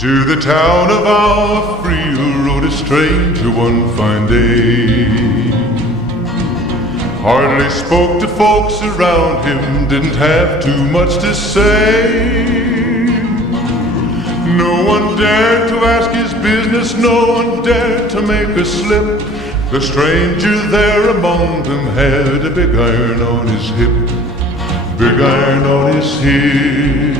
To the town of Alfreel rode a stranger one fine day. Hardly spoke to folks around him, didn't have too much to say. No one dared to ask his business, no one dared to make a slip. The stranger there among them had a big iron on his hip, big iron on his hip.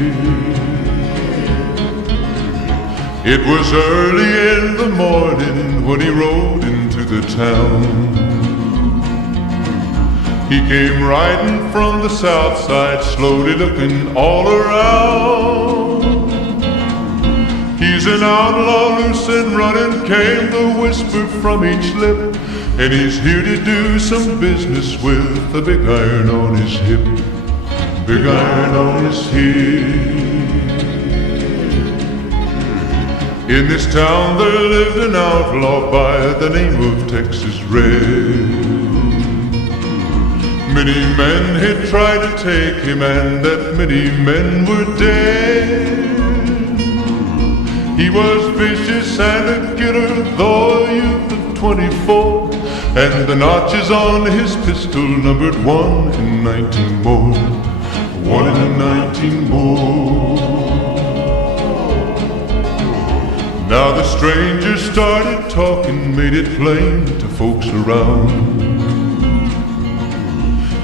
It was early in the morning when he rode into the town. He came riding from the south side, slowly looking all around. He's an outlaw, loose and running, came the whisper from each lip, and he's here to do some business with a big iron on his hip, big iron on his hip. In this town there lived an outlaw by the name of Texas Red. Many men had tried to take him, and that many men were dead. He was vicious and a killer, though a youth of 24, and the notches on his pistol numbered 1 in 19 more, 1 in 19 more. Now the stranger started talking, made it plain to folks around.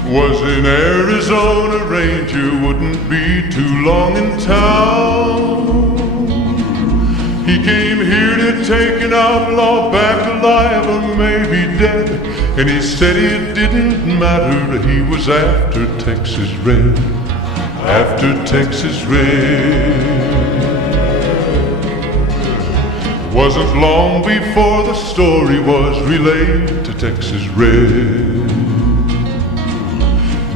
Was an Arizona ranger, wouldn't be too long in town. He came here to take an outlaw back alive or maybe dead, and he said it didn't matter, he was after Texas Red, after Texas Red. Wasn't long before the story was relayed to Texas Red.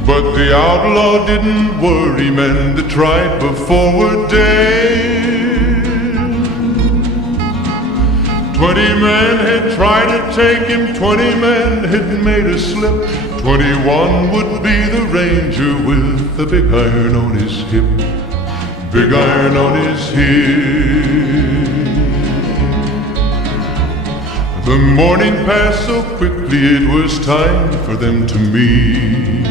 But the outlaw didn't worry, men that tried before were dead. 20 men had tried to take him, 20 men had made a slip. 21 would be the ranger with the big iron on his hip, big iron on his hip. The morning passed so quickly, it was time for them to meet.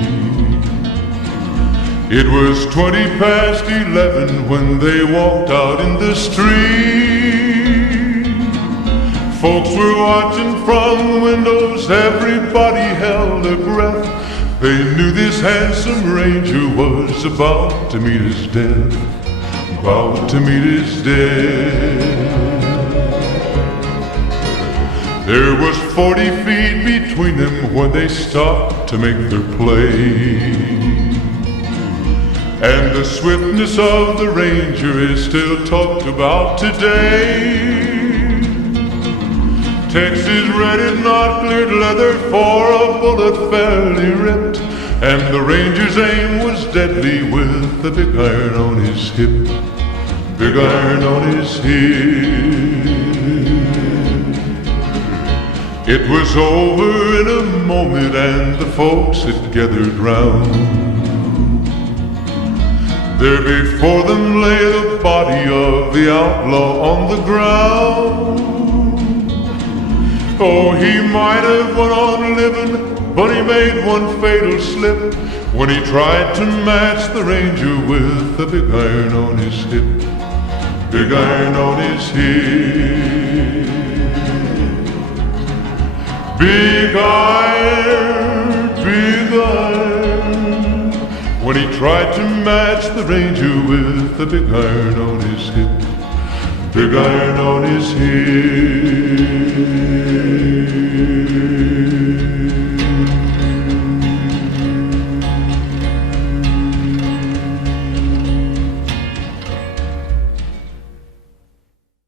It was 20 past 11 when they walked out in the street. Folks were watching from the windows, everybody held their breath. They knew this handsome ranger was about to meet his death, about to meet his death. There was 40 feet between them when they stopped to make their play. And the swiftness of the ranger is still talked about today. Texas Red had not cleared leather for a bullet fairly ripped, and the ranger's aim was deadly with the big iron on his hip, big iron on his hip. It was over in a moment and the folks had gathered round. There before them lay the body of the outlaw on the ground. Oh, he might have went on living, but he made one fatal slip when he tried to match the ranger with the big iron on his hip, big iron on his hip. Big iron, when he tried to match the ranger with the big iron on his hip, big iron on his hip.